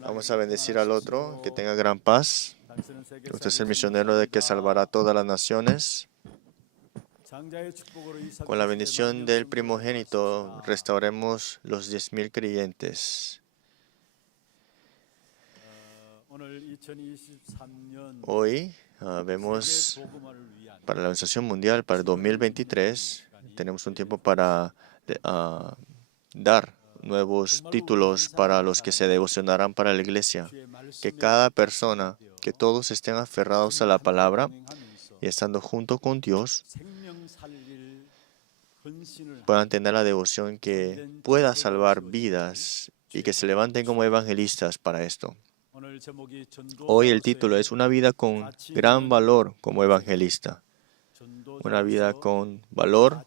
Vamos a bendecir al otro, que tenga gran paz. Usted es el misionero de que salvará a todas las naciones. Con la bendición del primogénito restauremos los 10,000 creyentes. Hoy vemos para la Organización Mundial para el 2023, tenemos un tiempo para dar nuevos títulos para los que se devocionarán para la iglesia. Que cada persona, que todos estén aferrados a la palabra y estando junto con Dios, puedan tener la devoción que pueda salvar vidas y que se levanten como evangelistas para esto. Hoy el título es Una vida con gran valor como evangelista. Una vida con valor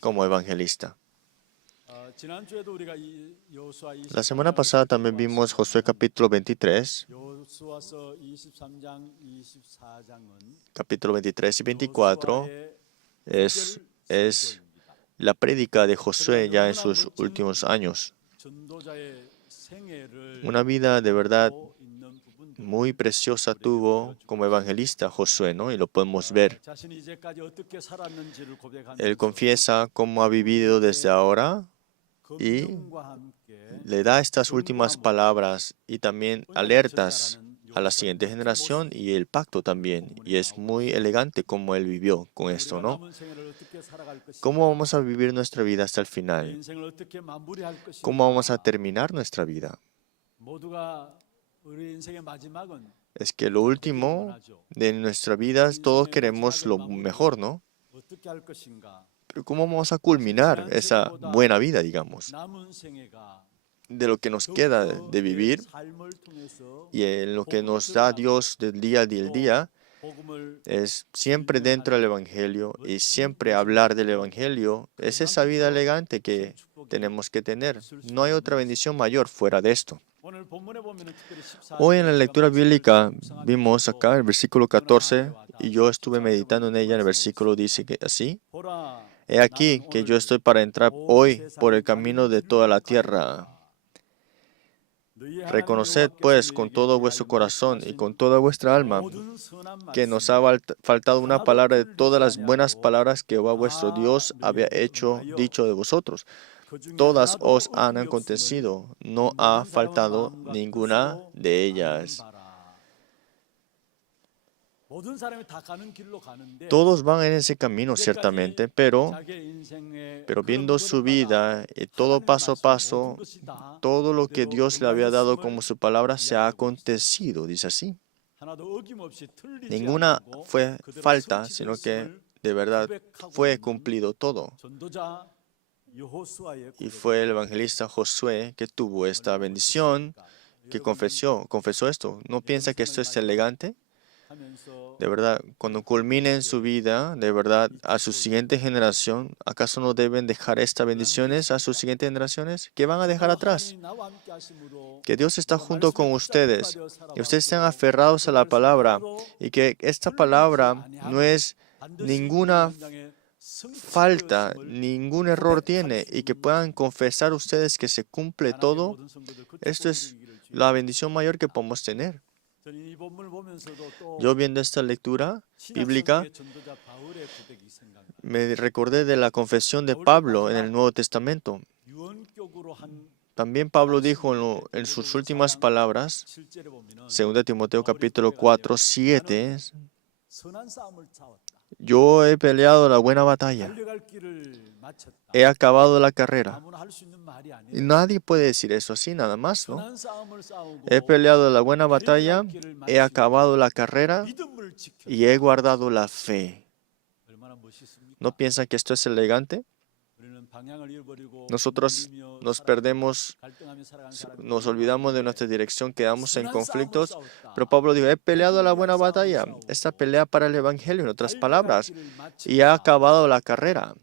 como evangelista. La semana pasada también vimos Josué capítulo 23. Capítulo 23 y 24 es la prédica de Josué ya en sus últimos años. Una vida de verdad muy preciosa tuvo como evangelista Josué, ¿no? Y lo podemos ver. Él confiesa cómo ha vivido desde ahora y le da estas últimas palabras y también alertas a la siguiente generación y el pacto también. Y es muy elegante cómo él vivió con esto, ¿no? ¿Cómo vamos a vivir nuestra vida hasta el final? ¿Cómo vamos a terminar nuestra vida? Es que lo último de nuestra vida, todos queremos lo mejor, ¿no? Pero ¿cómo vamos a culminar esa buena vida, digamos? De lo que nos queda de vivir y en lo que nos da Dios del día al día, es siempre dentro del Evangelio y siempre hablar del Evangelio. Es esa vida elegante que tenemos que tener. No hay otra bendición mayor fuera de esto. Hoy en la lectura bíblica vimos acá el versículo 14 y yo estuve meditando en ella. En el versículo dice que así: He aquí que yo estoy para entrar hoy por el camino de toda la tierra. Reconoced pues con todo vuestro corazón y con toda vuestra alma que nos ha faltado una palabra de todas las buenas palabras que Jehová vuestro Dios había dicho de vosotros. Todas os han acontecido, no ha faltado ninguna de ellas. Todos van en ese camino, ciertamente, pero viendo su vida y todo paso a paso, todo lo que Dios le había dado como su palabra se ha acontecido, dice así. Ninguna fue falta, sino que de verdad fue cumplido todo. Y fue el evangelista Josué que tuvo esta bendición, que confesó esto. ¿No piensa que esto es elegante? De verdad, cuando culminen su vida, de verdad, a su siguiente generación, ¿acaso no deben dejar estas bendiciones a sus siguientes generaciones? ¿Qué van a dejar atrás? Que Dios está junto con ustedes y ustedes estén aferrados a la palabra y que esta palabra no es ninguna falta, ningún error tiene y que puedan confesar ustedes que se cumple todo. Esto es la bendición mayor que podemos tener. Yo viendo esta lectura bíblica me recordé de la confesión de Pablo en el Nuevo Testamento. También Pablo dijo en sus últimas palabras, 2 Timoteo capítulo 4, 7, yo he peleado la buena batalla, he acabado la carrera. Y nadie puede decir eso así, nada más, ¿no? He peleado la buena batalla, he acabado la carrera y he guardado la fe. ¿No piensan que esto es elegante? Nosotros nos perdemos, nos olvidamos de nuestra dirección, quedamos en conflictos. Pero Pablo dijo, he peleado la buena batalla, esta pelea para el Evangelio, en otras palabras, y he acabado la carrera.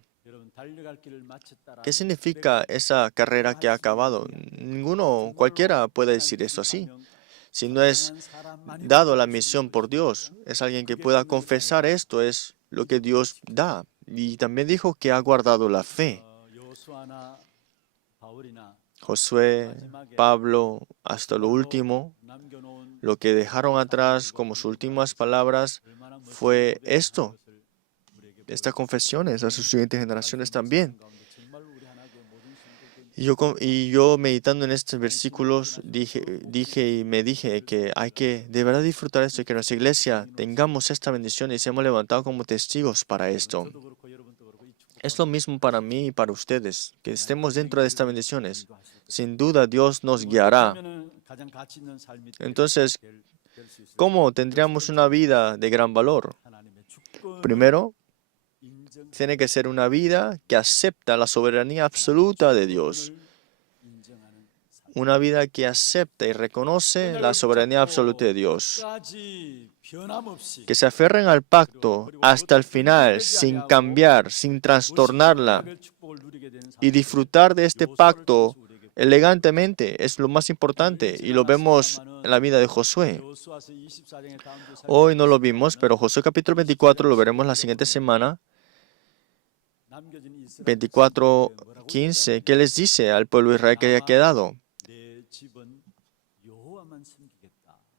¿Qué significa esa carrera que ha acabado? Cualquiera puede decir eso así. Si no es dado la misión por Dios, es alguien que pueda confesar esto, es lo que Dios da. Y también dijo que ha guardado la fe. Josué, Pablo, hasta lo último, lo que dejaron atrás como sus últimas palabras fue esto, estas confesiones a sus siguientes generaciones también. Y yo meditando en estos versículos me dije que hay que de verdad disfrutar esto y que nuestra iglesia tengamos esta bendición y seamos levantados como testigos para esto. Es lo mismo para mí y para ustedes, que estemos dentro de estas bendiciones. Sin duda Dios nos guiará. Entonces, ¿cómo tendríamos una vida de gran valor? Primero, tiene que ser una vida que acepta la soberanía absoluta de Dios. Una vida que acepta y reconoce la soberanía absoluta de Dios. Que se aferren al pacto hasta el final, sin cambiar, sin trastornarla. Y disfrutar de este pacto elegantemente es lo más importante. Y lo vemos en la vida de Josué. Hoy no lo vimos, pero Josué capítulo 24 lo veremos la siguiente semana. 24:15, ¿qué les dice al pueblo de Israel que haya quedado?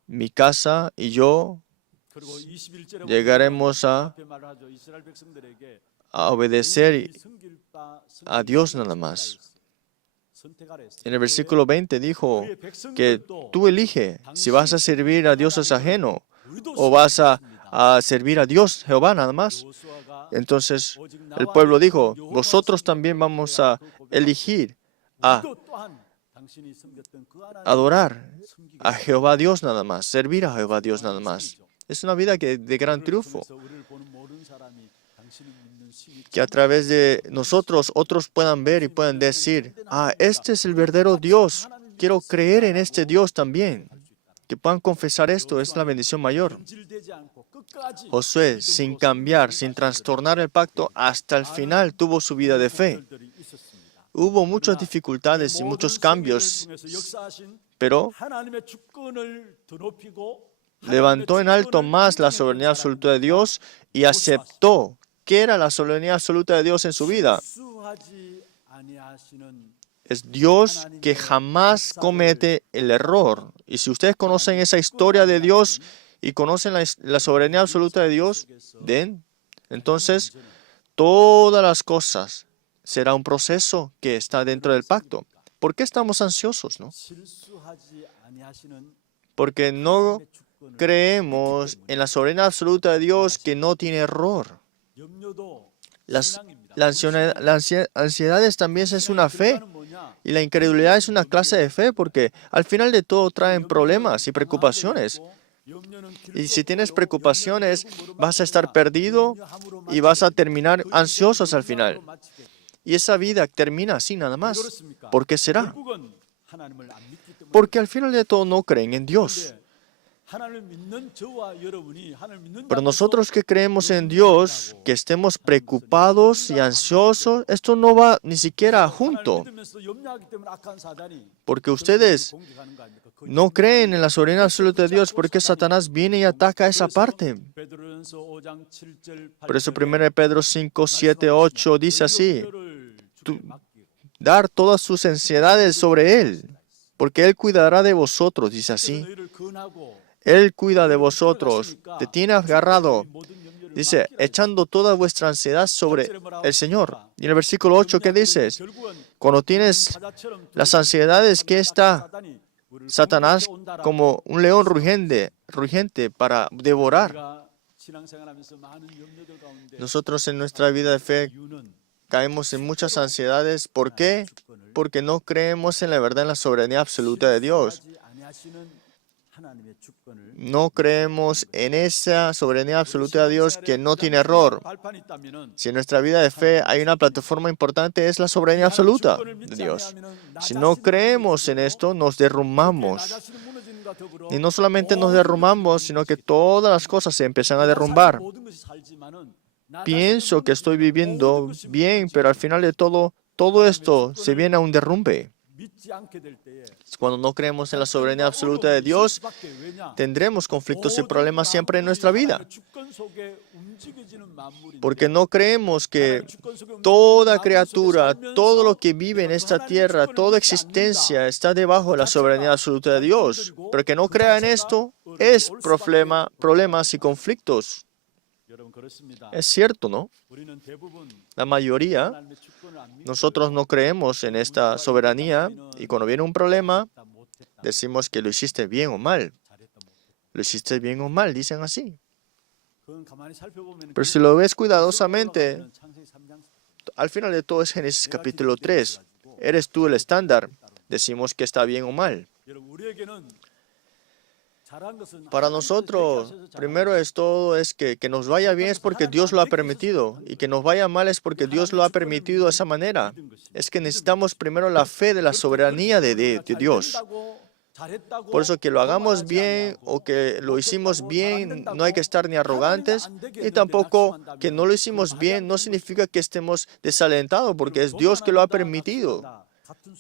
Mi casa y yo llegaremos a obedecer a Dios nada más. En el versículo 20 dijo que tú elige si vas a servir a dioses ajenos o vas a servir a Dios, Jehová, nada más. Entonces el pueblo dijo, vosotros también vamos a elegir a adorar a Jehová Dios nada más, servir a Jehová Dios nada más. Es una vida de gran triunfo. Que a través de nosotros otros puedan ver y puedan decir, este es el verdadero Dios, quiero creer en este Dios también. Que puedan confesar esto, es la bendición mayor. Josué, sin cambiar, sin trastornar el pacto, hasta el final tuvo su vida de fe. Hubo muchas dificultades y muchos cambios, pero levantó en alto más la soberanía absoluta de Dios y aceptó que era la soberanía absoluta de Dios en su vida. Es Dios que jamás comete el error. Y si ustedes conocen esa historia de Dios y conocen la soberanía absoluta de Dios, entonces todas las cosas será un proceso que está dentro del pacto. ¿Por qué estamos ansiosos, no? Porque no creemos en la soberanía absoluta de Dios que no tiene error. La ansiedad también es una fe. Y la incredulidad es una clase de fe porque al final de todo traen problemas y preocupaciones. Y si tienes preocupaciones, vas a estar perdido y vas a terminar ansiosos al final. Y esa vida termina así nada más. ¿Por qué será? Porque al final de todo no creen en Dios. Pero nosotros que creemos en Dios, que estemos preocupados y ansiosos, esto no va ni siquiera junto. Porque ustedes no creen en la soberanía absoluta de Dios, porque Satanás viene y ataca esa parte. Por eso 1 Pedro 5, 7, 8 dice así, dar todas sus ansiedades sobre Él, porque Él cuidará de vosotros, dice así. Él cuida de vosotros, te tiene agarrado. Dice, echando toda vuestra ansiedad sobre el Señor. Y en el versículo 8, ¿qué dices? Cuando tienes las ansiedades, ¿qué está? Satanás como un león rugiente para devorar. Nosotros en nuestra vida de fe caemos en muchas ansiedades. ¿Por qué? Porque no creemos en la verdad, en la soberanía absoluta de Dios. No creemos en esa soberanía absoluta de Dios que no tiene error. Si en nuestra vida de fe hay una plataforma importante, es la soberanía absoluta de Dios. Si no creemos en esto, nos derrumbamos. Y no solamente nos derrumbamos, sino que todas las cosas se empiezan a derrumbar. Pienso que estoy viviendo bien, pero al final de todo esto se viene a un derrumbe. Cuando no creemos en la soberanía absoluta de Dios, tendremos conflictos y problemas siempre en nuestra vida. Porque no creemos que toda criatura, todo lo que vive en esta tierra, toda existencia está debajo de la soberanía absoluta de Dios. Pero que no crea en esto es problemas y conflictos. Es cierto, ¿no? La mayoría, nosotros no creemos en esta soberanía y cuando viene un problema, decimos que lo hiciste bien o mal. Lo hiciste bien o mal, dicen así. Pero si lo ves cuidadosamente, al final de todo es Génesis capítulo 3. Eres tú el estándar. Decimos que está bien o mal. Para nosotros, primero es todo, es que nos vaya bien es porque Dios lo ha permitido y que nos vaya mal es porque Dios lo ha permitido de esa manera. Es que necesitamos primero la fe de la soberanía de Dios. Por eso que lo hagamos bien o que lo hicimos bien, no hay que estar ni arrogantes y tampoco que no lo hicimos bien no significa que estemos desalentados porque es Dios que lo ha permitido.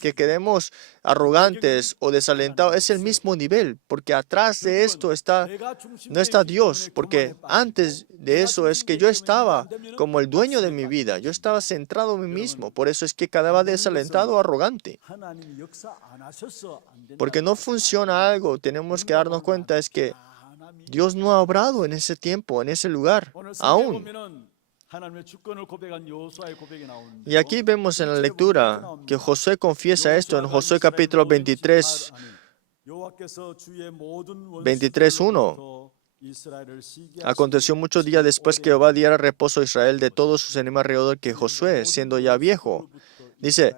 Que quedemos arrogantes o desalentados es el mismo nivel, porque atrás de esto no está Dios, porque antes de eso es que yo estaba como el dueño de mi vida, yo estaba centrado en mí mismo, por eso es que quedaba desalentado o arrogante. Porque no funciona algo, tenemos que darnos cuenta, es que Dios no ha obrado en ese tiempo, en ese lugar, aún. Y aquí vemos en la lectura que Josué confiesa esto en Josué capítulo 23, 23:1. Aconteció muchos días después que Jehová diera reposo a Israel de todos sus enemigos alrededor, que Josué, siendo ya viejo, dice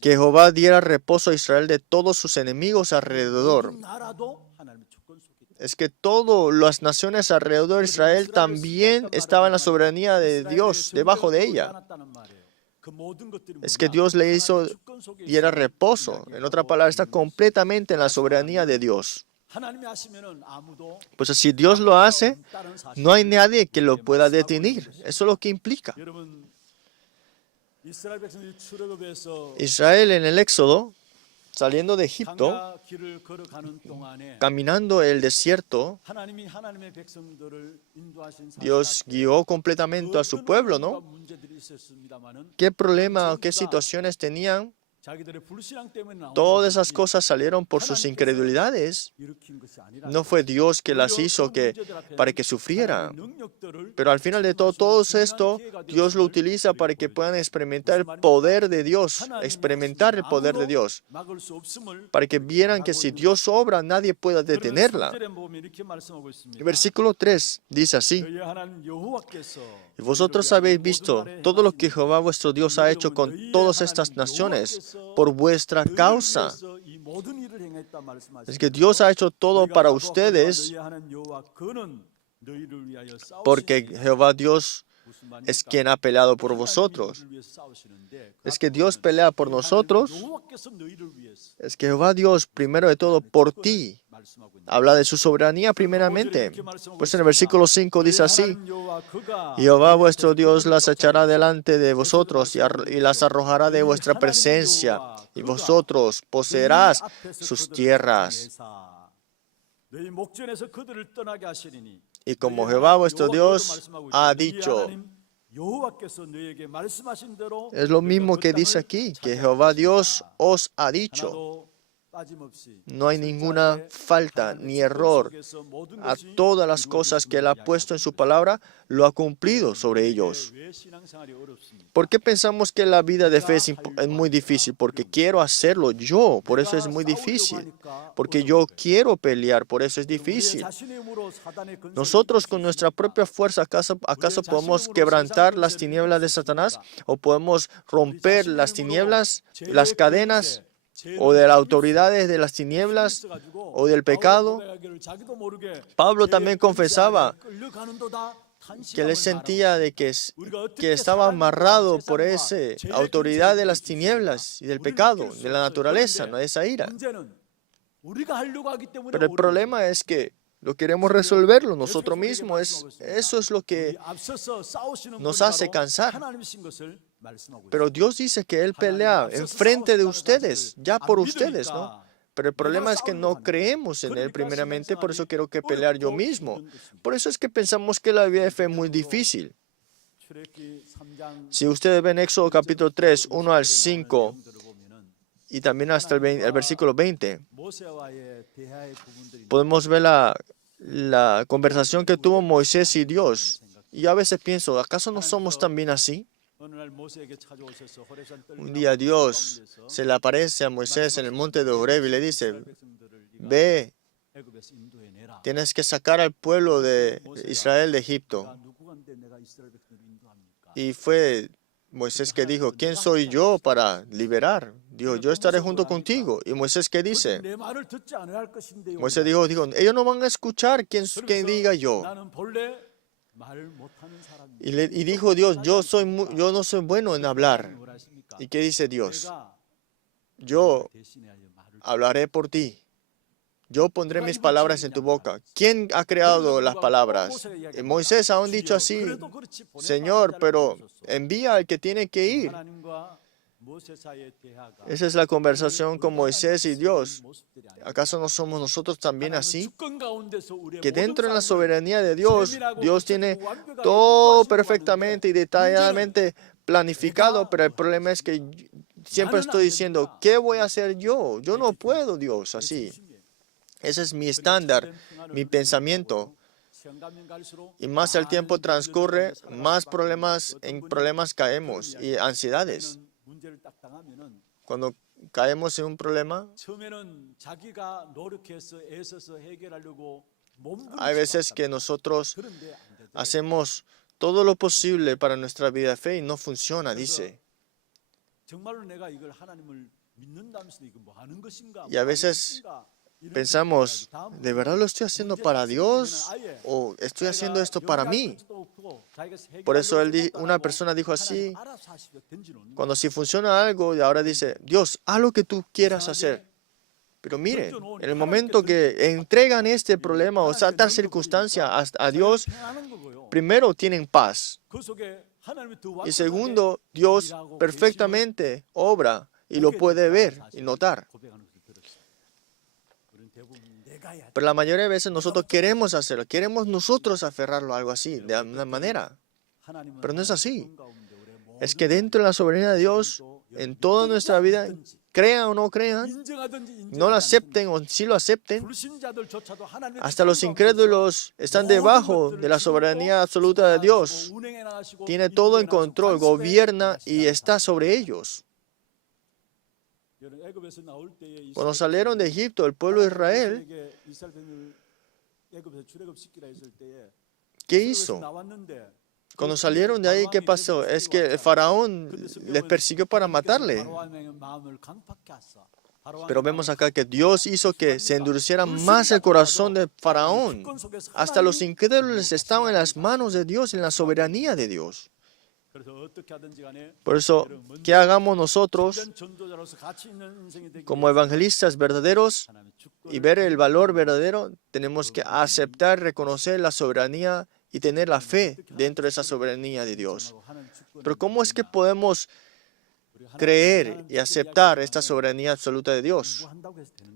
que Jehová diera reposo a Israel de todos sus enemigos alrededor. Es que todas las naciones alrededor de Israel también estaban en la soberanía de Dios, debajo de ella. Es que Dios le hizo, diera reposo. En otra palabra, está completamente en la soberanía de Dios. Pues si Dios lo hace, no hay nadie que lo pueda detener. Eso es lo que implica. Israel en el Éxodo, saliendo de Egipto, caminando el desierto, Dios guió completamente a su pueblo, ¿no? ¿Qué problema o qué situaciones tenían? Todas esas cosas salieron por sus incredulidades. No fue Dios que las hizo para que sufrieran. Pero al final de todo esto, Dios lo utiliza para que puedan experimentar el poder de Dios, para que vieran que si Dios obra, nadie pueda detenerla. El versículo 3 dice así: y vosotros habéis visto todo lo que Jehová vuestro Dios ha hecho con todas estas naciones por vuestra causa. Es que Dios ha hecho todo para ustedes porque Jehová Dios es quien ha peleado por vosotros. Es que Dios pelea por nosotros. Es que Jehová Dios, primero de todo, por ti. Habla de su soberanía primeramente. Pues en el versículo 5 dice así: Jehová vuestro Dios las echará delante de vosotros y las arrojará de vuestra presencia, y vosotros poseerás sus tierras. Y como Jehová vuestro Dios ha dicho, es lo mismo que dice aquí, que Jehová Dios os ha dicho. No hay ninguna falta ni error. A todas las cosas que Él ha puesto en su palabra, lo ha cumplido sobre ellos. ¿Por qué pensamos que la vida de fe es muy difícil? Porque quiero hacerlo yo, por eso es muy difícil. Porque yo quiero pelear, por eso es difícil. Nosotros con nuestra propia fuerza, ¿acaso podemos quebrantar las tinieblas de Satanás? ¿O podemos romper las tinieblas, las cadenas? ¿O de las autoridades de las tinieblas o del pecado? Pablo también confesaba que él sentía de que estaba amarrado por esa autoridad de las tinieblas y del pecado, de la naturaleza, no de esa ira. Pero el problema es que lo queremos resolverlo nosotros mismos. Eso es lo que nos hace cansar. Pero Dios dice que Él pelea enfrente de ustedes, ya por ustedes, ¿no? Pero el problema es que no creemos en Él primeramente, por eso quiero que pelear yo mismo. Por eso es que pensamos que la vida de fe es muy difícil. Si ustedes ven Éxodo capítulo 3, 1 al 5, y también hasta el versículo 20, podemos ver la conversación que tuvo Moisés y Dios. Y yo a veces pienso, ¿acaso no somos también así? Un día Dios se le aparece a Moisés en el monte de Horeb y le dice, ve, tienes que sacar al pueblo de Israel de Egipto. Y fue Moisés que dijo, ¿quién soy yo para liberar? Dijo, yo estaré junto contigo. ¿Y Moisés qué dice? Moisés dijo, ellos no van a escuchar quien diga yo. Y dijo Dios, yo no soy bueno en hablar. ¿Y qué dice Dios? Yo hablaré por ti. Yo pondré mis palabras en tu boca. ¿Quién ha creado las palabras? Y Moisés aún dicho así, Señor, pero envía al que tiene que ir. Esa es la conversación con Moisés y Dios. ¿Acaso no somos nosotros también así? Que dentro de la soberanía de Dios, Dios tiene todo perfectamente y detalladamente planificado, pero el problema es que siempre estoy diciendo, ¿qué voy a hacer yo? Yo no puedo, Dios, así. Ese es mi estándar, mi pensamiento. Y más el tiempo transcurre, más en problemas caemos y ansiedades. Cuando caemos en un problema, hay veces que nosotros hacemos todo lo posible para nuestra vida de fe y no funciona, dice. Y a veces pensamos, ¿de verdad lo estoy haciendo para Dios o estoy haciendo esto para mí? Por eso una persona dijo así, cuando si funciona algo y ahora dice, Dios, haz lo que tú quieras hacer. Pero miren, en el momento que entregan este problema o tal circunstancia a Dios, primero tienen paz. Y segundo, Dios perfectamente obra y lo puede ver y notar. Pero la mayoría de veces nosotros queremos hacerlo, queremos nosotros aferrarlo a algo así, de alguna manera. Pero no es así. Es que dentro de la soberanía de Dios, en toda nuestra vida, crean o no crean, no lo acepten o sí lo acepten, hasta los incrédulos están debajo de la soberanía absoluta de Dios. Tiene todo en control, gobierna y está sobre ellos. Cuando salieron de Egipto, el pueblo de Israel, ¿qué hizo? Cuando salieron de ahí, ¿qué pasó? Es que el faraón les persiguió para matarle. Pero vemos acá que Dios hizo que se endureciera más el corazón del faraón. Hasta los incrédulos estaban en las manos de Dios, en la soberanía de Dios. Por eso, ¿qué hagamos nosotros como evangelistas verdaderos y ver el valor verdadero? Tenemos que aceptar, reconocer la soberanía y tener la fe dentro de esa soberanía de Dios. Pero ¿cómo es que podemos creer y aceptar esta soberanía absoluta de Dios?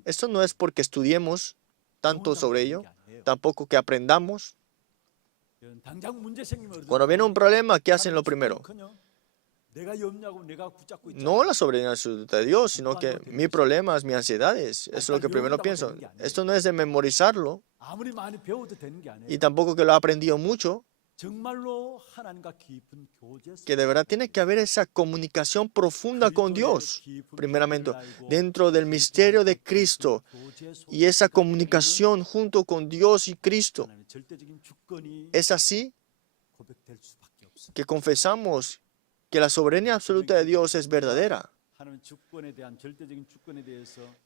Esto no es porque estudiemos tanto sobre ello, tampoco que aprendamos. Cuando viene un problema, ¿qué hacen lo primero? No la soberanía absoluta de Dios, sino que mi problema es mi ansiedades. Eso es lo que primero pienso. Esto no es de memorizarlo y tampoco que lo he aprendido mucho. Que de verdad tiene que haber esa comunicación profunda con Dios, primeramente, dentro del misterio de Cristo, y esa comunicación junto con Dios y Cristo. Es así que confesamos que la soberanía absoluta de Dios es verdadera.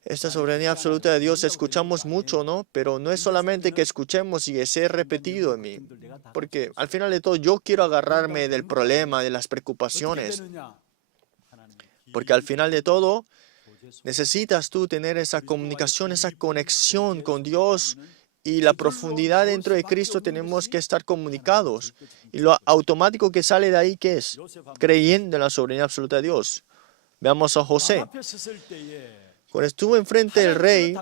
Esta soberanía absoluta de Dios escuchamos mucho, ¿no? Pero no es solamente que escuchemos y que sea repetido en mí. Porque al final de todo yo quiero agarrarme del problema, de las preocupaciones. Porque al final de todo necesitas tú tener esa comunicación, esa conexión con Dios y la profundidad dentro de Cristo tenemos que estar comunicados. Y lo automático que sale de ahí, ¿qué es? Creyendo en la soberanía absoluta de Dios. Veamos a José. Cuando estuvo enfrente del rey,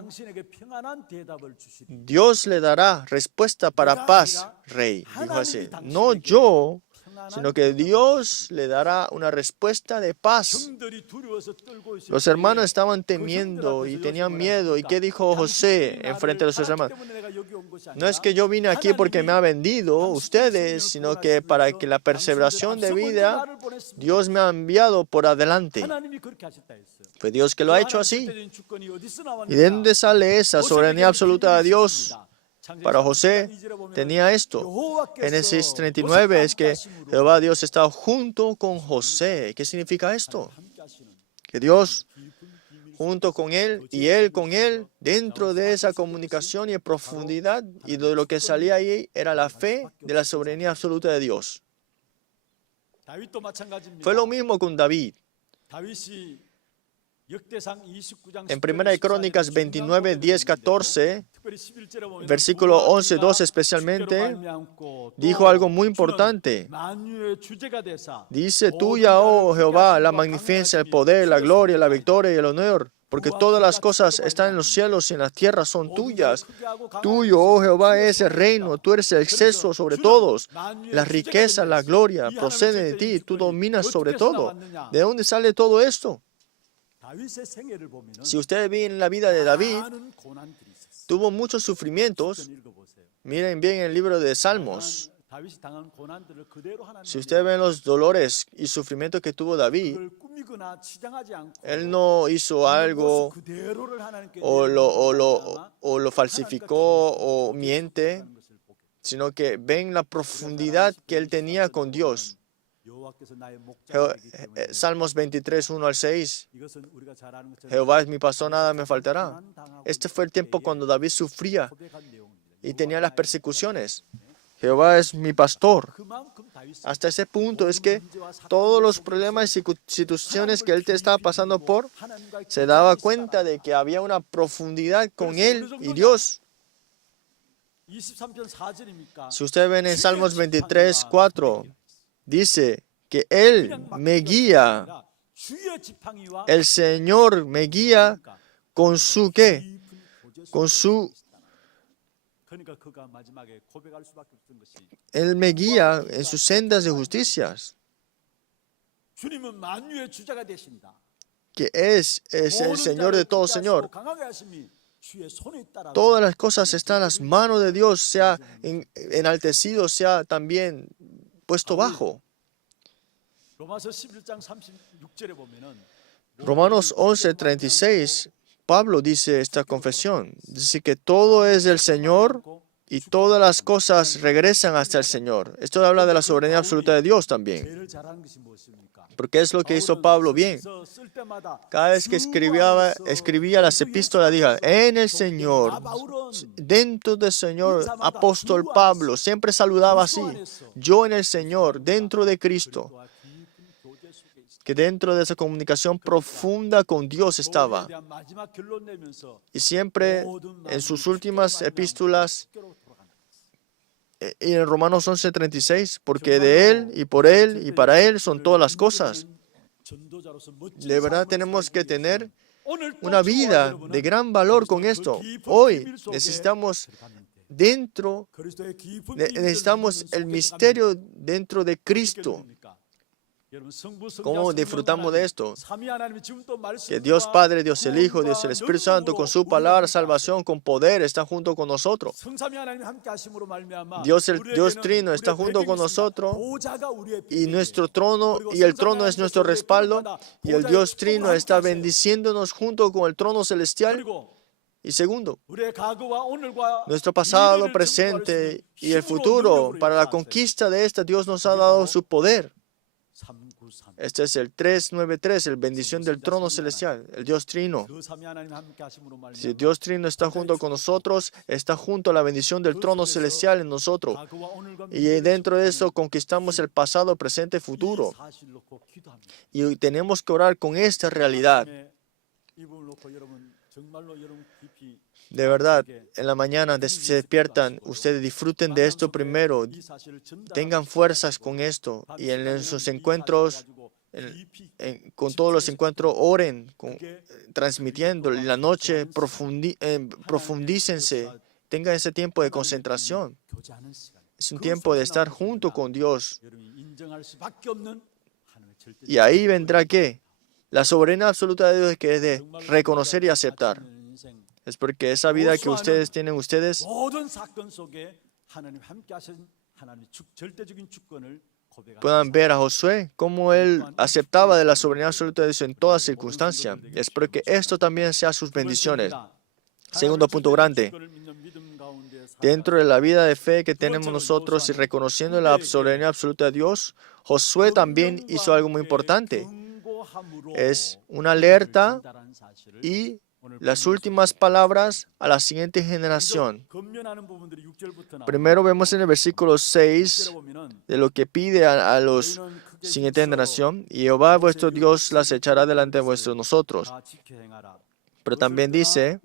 Dios le dará respuesta para paz, rey. Dijo así, no yo, sino que Dios le dará una respuesta de paz. Los hermanos estaban temiendo y tenían miedo. ¿Y qué dijo José enfrente de sus hermanos? No es que yo vine aquí porque me ha vendido ustedes, sino que para que la perseveración de vida, Dios me ha enviado por adelante. Fue Dios que lo ha hecho así. ¿Y de dónde sale esa soberanía absoluta de Dios? Para José tenía esto. Génesis 39 es que Jehová Dios estaba junto con José. ¿Qué significa esto? Que Dios junto con él y él con él, dentro de esa comunicación y profundidad, y de lo que salía ahí era la fe de la soberanía absoluta de Dios. Fue lo mismo con David. En 1 Crónicas 29, 10, 14, versículo 11, 12 especialmente, dijo algo muy importante. Dice, tuya, oh Jehová, la magnificencia, el poder, la gloria, la victoria y el honor, porque todas las cosas están en los cielos y en la tierra son tuyas. Tuyo, oh Jehová, es el reino, tú eres el exceso sobre todos. La riqueza, la gloria proceden de ti, tú dominas sobre todo. ¿De dónde sale todo esto? Si ustedes ven la vida de David, tuvo muchos sufrimientos. Miren bien el libro de Salmos. Si ustedes ven los dolores y sufrimientos que tuvo David, él no hizo algo o lo falsificó o miente, sino que ven la profundidad que él tenía con Dios. Salmos 23, 1 al 6. Jehová es mi pastor, nada me faltará. Este fue el tiempo cuando David sufría y tenía las persecuciones. Jehová es mi pastor. Hasta ese punto es que todos los problemas y situaciones que él te estaba pasando por, se daba cuenta de que había una profundidad con él y Dios. Si ustedes ven en Salmos 23, 4, dice que Él me guía, el Señor me guía con su ¿qué? Con su... Él me guía en sus sendas de justicias. Que es el Señor de todo Señor. Todas las cosas están en las manos de Dios, sea enaltecido, sea también puesto bajo. Romanos 11, 36, Pablo dice esta confesión. Dice que todo es del Señor y todas las cosas regresan hasta el Señor. Esto habla de la soberanía absoluta de Dios también. Porque es lo que hizo Pablo bien. Cada vez que escribía las epístolas, dijo, en el Señor, dentro del Señor, apóstol Pablo, siempre saludaba así. Yo en el Señor, dentro de Cristo. Que dentro de esa comunicación profunda con Dios estaba. Y siempre en sus últimas epístolas, y en Romanos 11, 36, porque de Él y por Él y para Él son todas las cosas. De verdad tenemos que tener una vida de gran valor con esto. Hoy necesitamos el misterio dentro de Cristo. ¿Cómo disfrutamos de esto? Que Dios Padre, Dios el Hijo, Dios el Espíritu Santo, con su palabra, salvación, con poder, está junto con nosotros. Dios Trino está junto con nosotros y nuestro trono, y el trono es nuestro respaldo, y el Dios Trino está bendiciéndonos junto con el trono celestial. Y segundo, nuestro pasado, presente y el futuro, para la conquista de esta, Dios nos ha dado su poder. Este es el 393, el bendición del trono celestial, el Dios Trino. Si Dios Trino está junto con nosotros, está junto a la bendición del trono celestial en nosotros. Y dentro de eso conquistamos el pasado, presente y futuro. Y tenemos que orar con esta realidad. De verdad, en la mañana se despiertan, ustedes disfruten de esto primero, tengan fuerzas con esto y en sus encuentros, con todos los encuentros, oren, transmitiendo. En la noche, profundícense, tengan ese tiempo de concentración. Es un tiempo de estar junto con Dios. Y ahí vendrá ¿qué? La soberanía absoluta de Dios, que es de reconocer y aceptar. Es porque esa vida que ustedes tienen, ustedes puedan ver a Josué cómo él aceptaba de la soberanía absoluta de Dios en todas circunstancias. Espero que esto también sea sus bendiciones. Segundo punto grande. Dentro de la vida de fe que tenemos nosotros y reconociendo la soberanía absoluta de Dios, Josué también hizo algo muy importante. Es una alerta y las últimas palabras a la siguiente generación. Primero vemos en el versículo 6 de lo que pide a los siguiente generación. Y Jehová vuestro Dios las echará delante de nosotros. Pero también dice,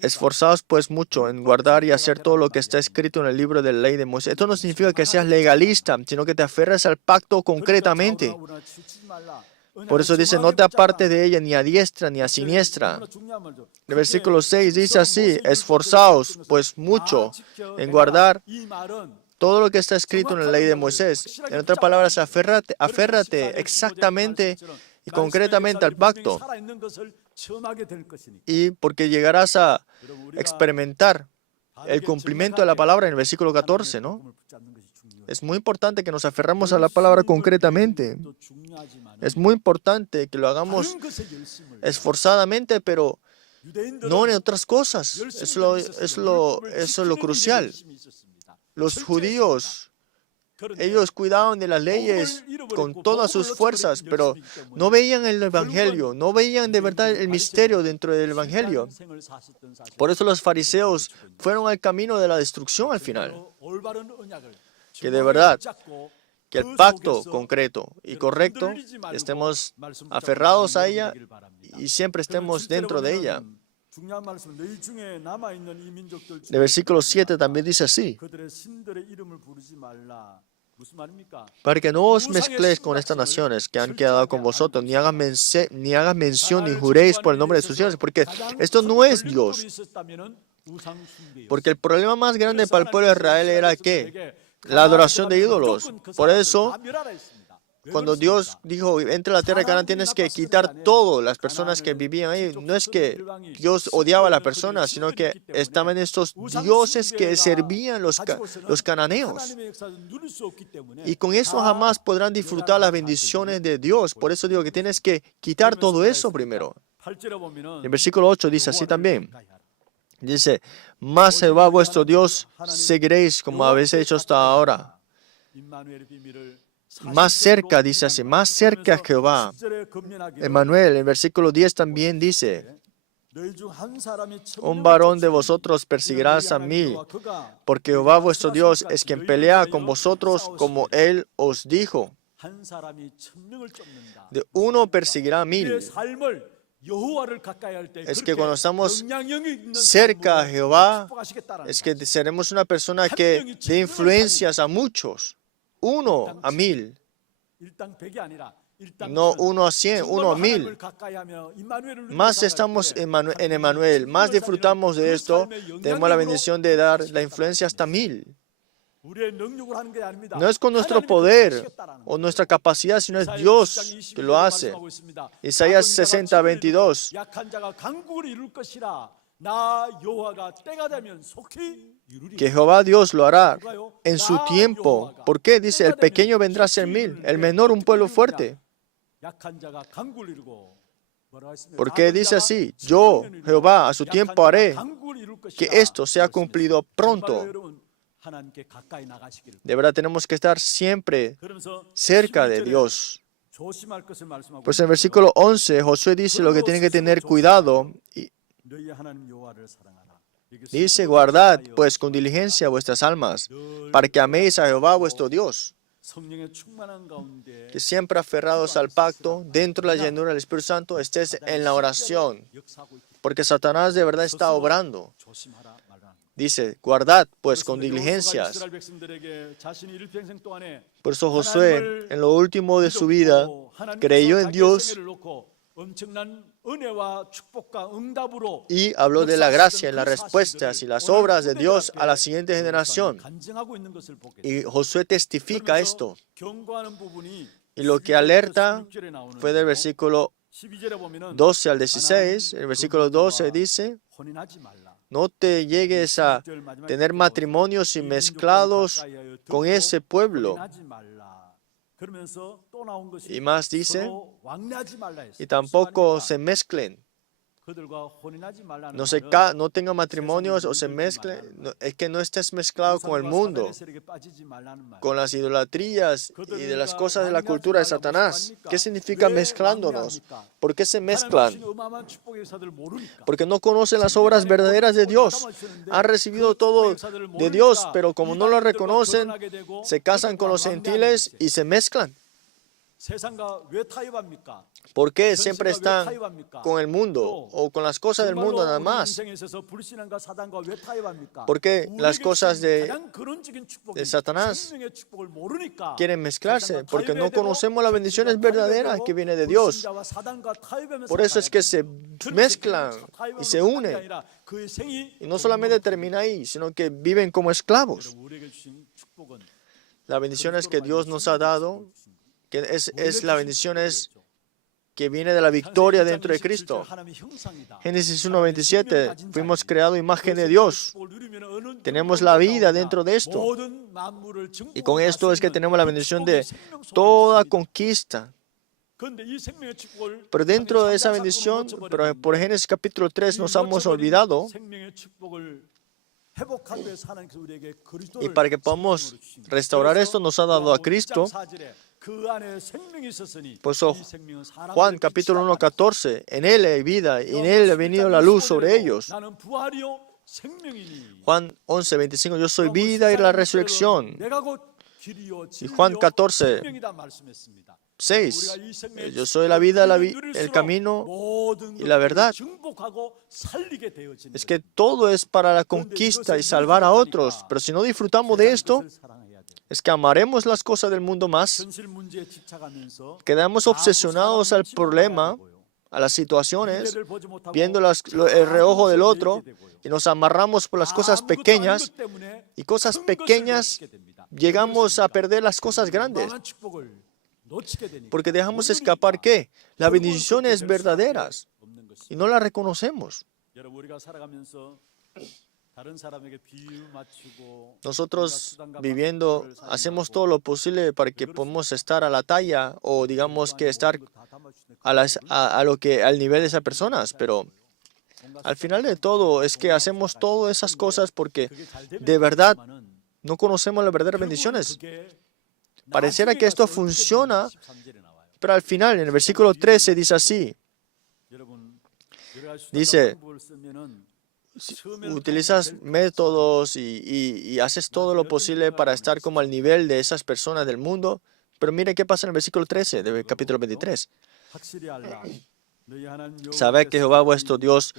esforzaos pues mucho en guardar y hacer todo lo que está escrito en el libro de la ley de Moisés. Esto no significa que seas legalista, sino que te aferres al pacto concretamente. Por eso dice, no te apartes de ella ni a diestra ni a siniestra. El versículo 6 dice así, esforzaos pues mucho en guardar todo lo que está escrito en la ley de Moisés. En otras palabras, aférrate exactamente y concretamente al pacto. Y porque llegarás a experimentar el cumplimiento de la palabra en el versículo 14, ¿no? Es muy importante que nos aferramos a la palabra concretamente. Es muy importante que lo hagamos esforzadamente, pero no en otras cosas. Eso es lo crucial. Los judíos, ellos cuidaban de las leyes con todas sus fuerzas, pero no veían el Evangelio, no veían de verdad el misterio dentro del Evangelio. Por eso los fariseos fueron al camino de la destrucción al final. Que de verdad, que el pacto concreto y correcto, estemos aferrados a ella y siempre estemos dentro de ella. El versículo 7 también dice así, para que no os mezcléis con estas naciones que han quedado con vosotros, ni hagan mención ni juréis por el nombre de sus dioses, porque esto no es Dios. Porque el problema más grande para el pueblo de Israel era ¿qué? La adoración de ídolos. Por eso, cuando Dios dijo, entre la tierra de Canaán, tienes que quitar todas las personas que vivían ahí. No es que Dios odiaba a las personas, sino que estaban estos dioses que servían los cananeos. Y con eso jamás podrán disfrutar las bendiciones de Dios. Por eso digo que tienes que quitar todo eso primero. El versículo 8 dice así también. Dice, más Jehová vuestro Dios seguiréis como habéis hecho hasta ahora. Más cerca, dice así, más cerca a Jehová. Emmanuel, en versículo 10 también dice, un varón de vosotros perseguirás a mí, porque Jehová vuestro Dios es quien pelea con vosotros como Él os dijo. De uno perseguirá a 1000. Es que cuando estamos cerca a Jehová, es que seremos una persona que dé influencias a muchos. 1 a 1000. No 1 a 100, 1 a 1000. Más estamos en Emmanuel, más disfrutamos de esto, tenemos la bendición de dar la influencia hasta 1000. No es con nuestro poder o nuestra capacidad, sino es Dios que lo hace. Isaías 60, 22. Que Jehová Dios lo hará en su tiempo. ¿Por qué? Dice, el pequeño vendrá a ser 1000, el menor un pueblo fuerte. ¿Por qué dice así? Yo, Jehová, a su tiempo haré que esto sea cumplido pronto. De verdad tenemos que estar siempre cerca de Dios. Pues en el versículo 11, Josué dice lo que tienen que tener cuidado. Dice, guardad pues con diligencia vuestras almas, para que améis a Jehová vuestro Dios. que siempre aferrados al pacto, dentro de la llenura del Espíritu Santo, estés en la oración, porque Satanás de verdad está obrando. Dice, guardad pues con diligencias. Por eso Josué, en lo último de su vida, creyó en Dios y habló de la gracia y las respuestas y las obras de Dios a la siguiente generación. Y Josué testifica esto. Y lo que alerta fue del versículo 12 al 16. El versículo 12 dice, no te llegues a tener matrimonios y mezclados con ese pueblo. Y más dice, y tampoco se mezclen. No tengan matrimonios o se mezclen. Es que no estés mezclado con el mundo, con las idolatrías y de las cosas de la cultura de Satanás. ¿Qué significa mezclándonos? ¿Por qué se mezclan? Porque no conocen las obras verdaderas de Dios. Han recibido todo de Dios, pero como no lo reconocen, se casan con los gentiles y se mezclan. ¿Por qué siempre están con el mundo o con las cosas del mundo nada más? ¿Por qué las cosas de Satanás quieren mezclarse? Porque no conocemos las bendiciones verdaderas que vienen de Dios. Por eso es que se mezclan y se unen. Y no solamente termina ahí, sino que viven como esclavos. Las bendiciones que Dios nos ha dado, que es la bendición que viene de la victoria dentro de Cristo. Génesis 1:27, fuimos creados imagen de Dios. Tenemos la vida dentro de esto. Y con esto es que tenemos la bendición de toda conquista. Pero dentro de esa bendición, pero por Génesis capítulo 3 nos hemos olvidado. Y para que podamos restaurar esto, nos ha dado a Cristo. Por eso Juan capítulo 1:14, en Él hay vida y en Él ha venido la luz sobre ellos. Juan 11:25, yo soy vida y la resurrección. Y Juan 14:6, yo soy la vida, el camino y la verdad. Es que todo es para la conquista y salvar a otros, pero si no disfrutamos de esto, es que amaremos las cosas del mundo más, quedamos obsesionados al problema, a las situaciones, viendo el reojo del otro, y nos amarramos por las cosas pequeñas, y cosas pequeñas llegamos a perder las cosas grandes, porque dejamos escapar ¿qué? Las bendiciones verdaderas, y no las reconocemos. Nosotros viviendo hacemos todo lo posible para que podamos estar a la talla o digamos que estar al nivel de esas personas, pero al final de todo es que hacemos todas esas cosas porque de verdad no conocemos las verdaderas bendiciones. Pareciera que esto funciona, pero al final en el versículo 13 dice así, dice, utilizas métodos y haces todo lo posible para estar como al nivel de esas personas del mundo. Pero mire qué pasa en el versículo 13 del capítulo 23. Sabed que Jehová vuestro Dios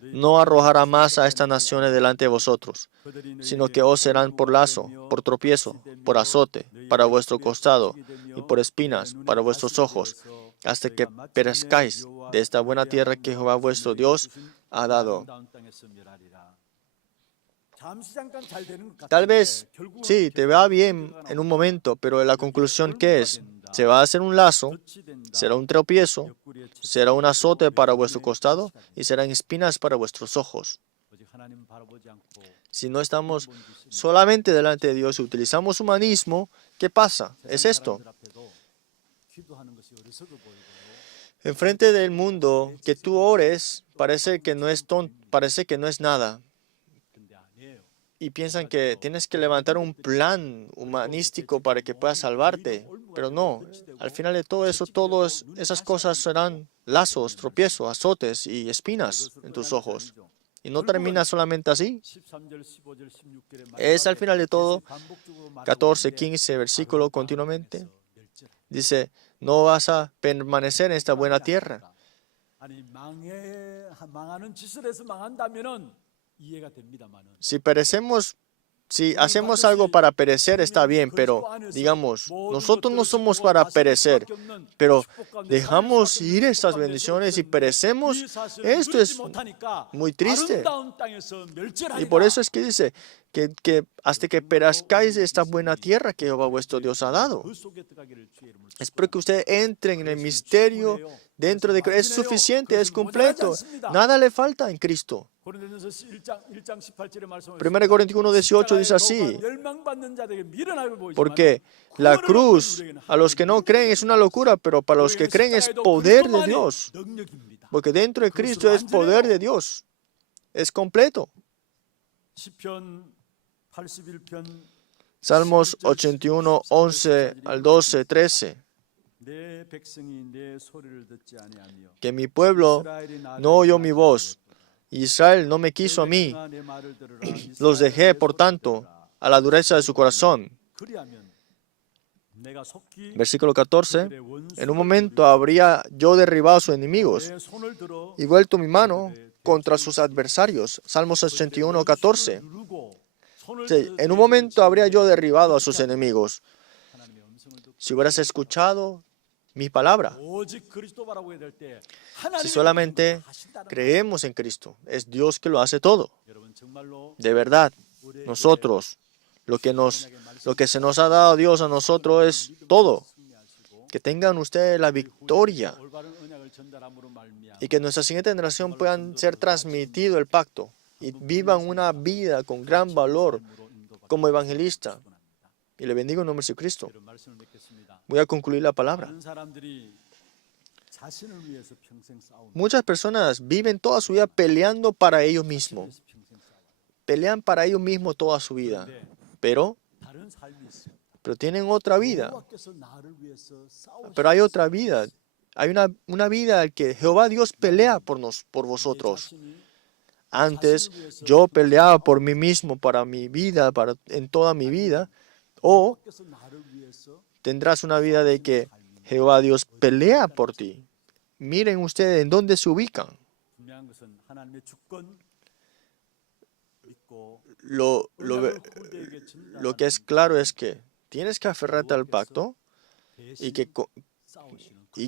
no arrojará más a estas naciones delante de vosotros, sino que os serán por lazo, por tropiezo, por azote, para vuestro costado, y por espinas, para vuestros ojos, hasta que perezcáis de esta buena tierra que Jehová vuestro Dios ha dado. Tal vez, sí, te va bien en un momento, pero la conclusión, ¿qué es? Se va a hacer un lazo, será un tropiezo, será un azote para vuestro costado y serán espinas para vuestros ojos. Si no estamos solamente delante de Dios y utilizamos humanismo, ¿qué pasa? Es esto. Enfrente del mundo, que tú ores, parece que no es nada. Y piensan que tienes que levantar un plan humanístico para que puedas salvarte. Pero no, al final de todo eso, todas esas cosas serán lazos, tropiezos, azotes y espinas en tus ojos. Y no termina solamente así. Es al final de todo, 14, 15 versículo continuamente. Dice, no vas a permanecer en esta buena tierra. Si perecemos, si hacemos algo para perecer está bien, pero digamos, nosotros no somos para perecer, pero dejamos ir estas bendiciones y perecemos, esto es muy triste. Y por eso es que dice que hasta que perezcáis de esta buena tierra que Jehová vuestro Dios ha dado. Espero que ustedes entren en el misterio dentro de Cristo. Es suficiente, es completo. Nada le falta en Cristo. 1 Corintios 1:18 dice así, porque la cruz a los que no creen es una locura, pero para los que creen es poder de Dios. Porque dentro de Cristo es poder de Dios. Es completo. Salmos 81, 11 al 12, 13. Que mi pueblo no oyó mi voz. Israel no me quiso a mí. Los dejé, por tanto, a la dureza de su corazón. Versículo 14. En un momento habría yo derribado a sus enemigos y vuelto mi mano contra sus adversarios. Salmos 81, 14. Sí, en un momento habría yo derribado a sus enemigos. Si hubieras escuchado mi palabra. Si solamente creemos en Cristo, es Dios que lo hace todo. De verdad, nosotros, lo que se nos ha dado a Dios a nosotros es todo. Que tengan ustedes la victoria y que en nuestra siguiente generación puedan ser transmitido el pacto y vivan una vida con gran valor como evangelista. Y le bendigo en nombre de Cristo. Voy a concluir la palabra. Muchas personas viven toda su vida peleando para ellos mismos. Pelean para ellos mismos toda su vida. Pero tienen otra vida. Pero hay otra vida. Hay una vida en que Jehová Dios pelea por vosotros. Antes yo peleaba por mí mismo, para mi vida, en toda mi vida. O tendrás una vida de que Jehová Dios pelea por ti. Miren ustedes en dónde se ubican. Lo que es claro es que tienes que aferrarte al pacto y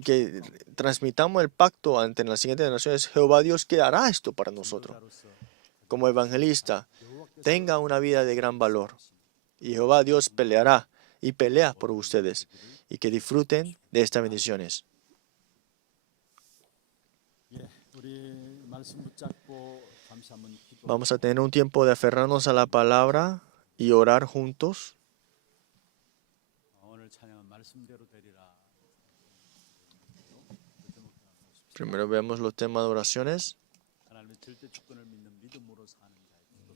que transmitamos el pacto ante las siguientes generaciones. Jehová Dios que hará esto para nosotros. Como evangelista, tenga una vida de gran valor. Y Jehová Dios peleará y pelea por ustedes. Y que disfruten de estas bendiciones. Vamos a tener un tiempo de aferrarnos a la palabra y orar juntos. Primero veamos los temas de oraciones.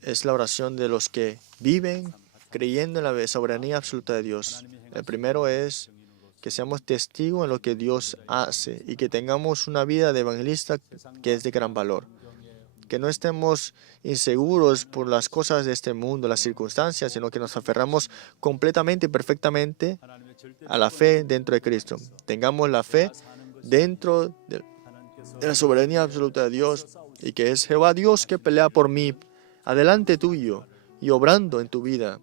Es la oración de los que viven creyendo en la soberanía absoluta de Dios. El primero es que seamos testigos en lo que Dios hace y que tengamos una vida de evangelista que es de gran valor. Que no estemos inseguros por las cosas de este mundo, las circunstancias, sino que nos aferramos completamente y perfectamente a la fe dentro de Cristo. Tengamos la fe dentro de la soberanía absoluta de Dios y que es Jehová Dios que pelea por mí, adelante tuyo y obrando en tu vida.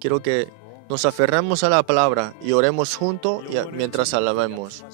Quiero que nos aferramos a la palabra y oremos juntos mientras alabamos.